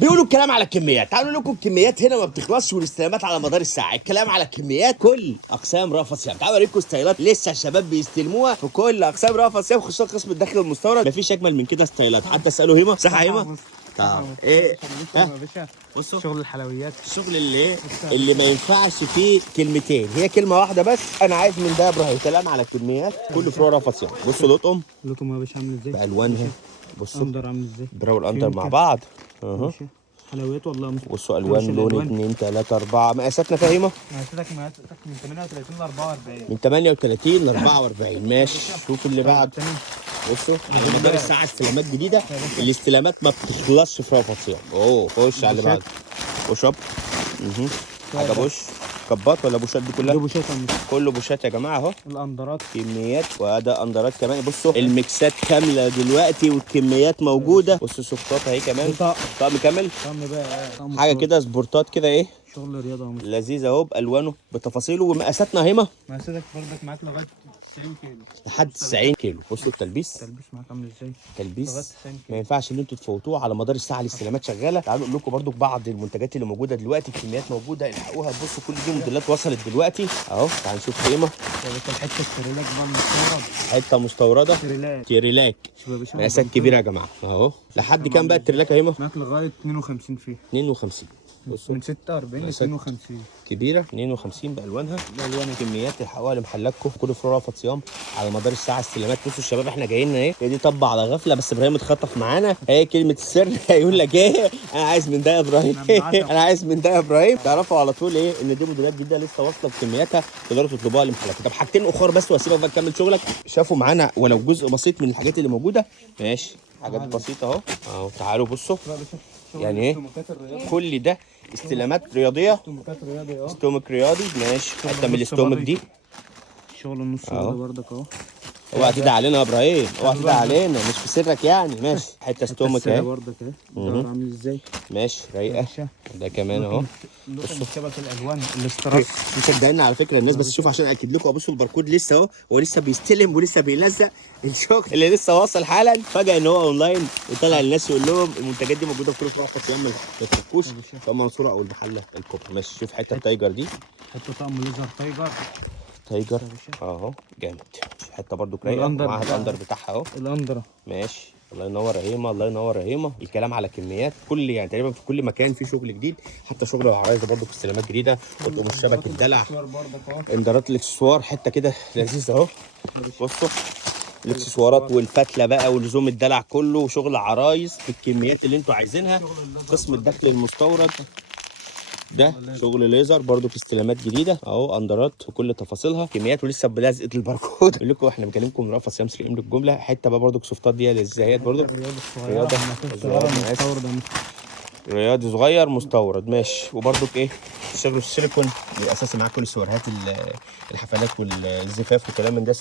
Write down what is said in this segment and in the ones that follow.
بيقولوا الكلام على الكميات. تعالوا لكم الكميات هنا ما بتخلصش والاستلامات على مدار الساعه. الكلام على الكميات كل اقسام رأفت صيام. تعالوا اوريكم ستايلات لسه الشباب بيستلموها في كل اقسام رأفت صيام، خصوصا قسم الداخل المستورد. مفيش اجمل من كده ستايلات. حتى اسالوا هيما صح يا هيما. ايه بصوا شغل الحلويات، الشغل اللي ما ينفعش فيه كلمتين، هي كلمه واحده بس. انا عايز من ده يا ابراهيم كلام على الكميات كله فروع رأفت صيام. بصوا لطقم لكم يا باشا عامل ازاي بالوانها. بصوا اندر عامل ازاي براو الاندر مع بعض. ماشي. حلويات والله بصوا الوان لون 2 3 4. مقاساتنا فاهمه مقاساتك من 38 ل 44. من 38 ل 44. ماشي. شوف اللي بعد. بصوا مدار الساعه استلامات جديده. الاستلامات ما بتخلصش في رأفت صيام. اوه خش على اللي بعد. بوش اب. حاجه بوش كبات ولا بوشات دي كلها؟ دي بوشات كله بوشات يا جماعه اهو. الاندرات كميات واداء اندرات كمان. بصوا الميكسات كامله دلوقتي والكميات موجوده. بصوا سوفتات اهي كمان. طقم كامل. حاجه كده سبورتات كده ايه شغل رياضه اهو لذيذ اهو بالوانه بتفاصيله. ومقاساتنا هيما مقاساتك برضك معاك لغايه 90 كيلو لحد 90 كيلو. بصوا التلبيس معاك عامل ازاي لغايه تلبيس 90 كيلو. ما ينفعش ان انتوا تفوتوه على مدار الساعه. الاستلامات شغاله. تعالوا اقول لكم برضو بعض المنتجات اللي موجوده دلوقتي. الكميات موجوده الحقوها. بصوا كل دي موديلات وصلت دلوقتي اهو. تعالوا نشوف قيمه. الحته السريلاك بقى المستورد حته مستورده تيريلاك. شوف يا باشا مقاسات كبيره يا جماعه اهو. لحد كام بقى التيريلاك يا هيما؟ معاك لغايه 52 فيه 52. بصوا من 46 ل 52 كبيره 52 بالوانها. كميات الحقوها لمحلاتكم في كل فروع رأفت صيام على مدار الساعه استلامات. بصوا الشباب احنا جايين ايه. هي دي طبه على غفله بس ابراهيم اتخطف معانا. هي كلمه السر هيقول لك ايه. انا عايز من ده يا ابراهيم. انا عايز من ده يا ابراهيم. تعرفوا على طول ايه ان دي موديلات جديده لسه واصله بكمياتها تقدروا تطلبوها لمحلاتكم. طب حاجتين اخر بس واسيبك بقى تكمل شغلك. شافوا معانا ولو جزء بسيط من الحاجات اللي موجوده. ماشي حاجات بسيطه اهو. تعالوا بصوا يعني ايه كل ده استلامات رياضيه. استومك رياضي. ماشي حته من الاستومك دي. شغل النص ده بردك اهو. اوعى تدعي علينا يا ابراهيم. اوعى تدعي علينا مش في سرك يعني. ماشي حته استومك اهي بردك اهي. عامل ازاي ماشي رايقه. ده كمان اهو. بصوا شبك الالوان الاستراس. مصدقين على فكره الناس بس شوف عشان اكد لكم. ابصوا الباركود لسه اهو. هو لسه بيستلم ولسه بيلزق. الشغل اللي لسه واصل حالا فجاه ان هو اونلاين وطلع الناس يقول لهم المنتجات دي موجوده في كل رأفت صيام ما تفكوش في المنصوره او المحله الكبرى. ماشي. شوف حته التايجر دي. حته طقم ليزر تايجر اهو جامد. حته برضو رايقه ومعاها الاندر بتاعها اهو. الاندر ماشي. الله ينور يا هيما. الله ينور يا هيما. الكلام على كميات كل يعني تقريبا في كل مكان في شغل جديد. حتى شغل العرايس برضو في استلامات جديده. وتقوم الشبك الدلع اندرات الاكسسوار حته كده لذيذ اهو. بصوا الاكسسوارات والفتله بقى ولزوم الدلع كله وشغل عرايس بالكميات اللي انتوا عايزينها. قسم الدخل المستورد ده شغل ليزر برضو في استلامات جديده اهو. اندرات وكل تفاصيلها كميات ولسه بلزقه الباركود. اقول لكم احنا بنكلمكم من رأفت صيام 3 ام للجمله. حته بقى برضو السوفتات دي للزهايات برضو. رياضي صغير مستورد. ماشي. وبرضو ايه شغل السيليكون الاساسي معاه. كل السوارهات الحفلات والزفاف والكلام من ده.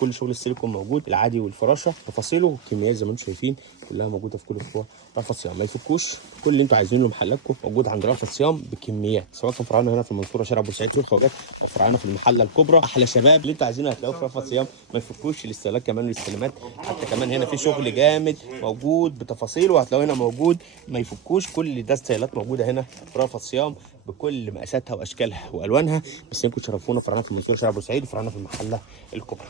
كل شغل السيليكون موجود. العادي والفراشه تفاصيله والكميات زي ما انتم شايفين كلها موجوده في كل فروع رأفت صيام. ما يفكوش. كل اللي انتوا عايزينه محلاتكم موجود عند رأفت صيام بكميات. سواء كان فرعنا هنا في المنصوره شارع بورسعيد سوق الخواجات او فرعنا في المحله الكبرى. احلى شباب اللي انتوا عايزينه هتلاقوه في رأفت صيام. ما يفكوش. الاستهلاك كمان والاستلامات. حتى كمان هنا في شغل جامد موجود بتفاصيله هتلاقوه هنا موجود. ما يفكوش. كل ده ستايلات موجوده هنا في رأفت صيام بكل مقاساتها واشكالها والوانها. بس انكم تشرفونا فرعنا في المنصوره شارع بورسعيد وفرعنا في المحله الكبرى.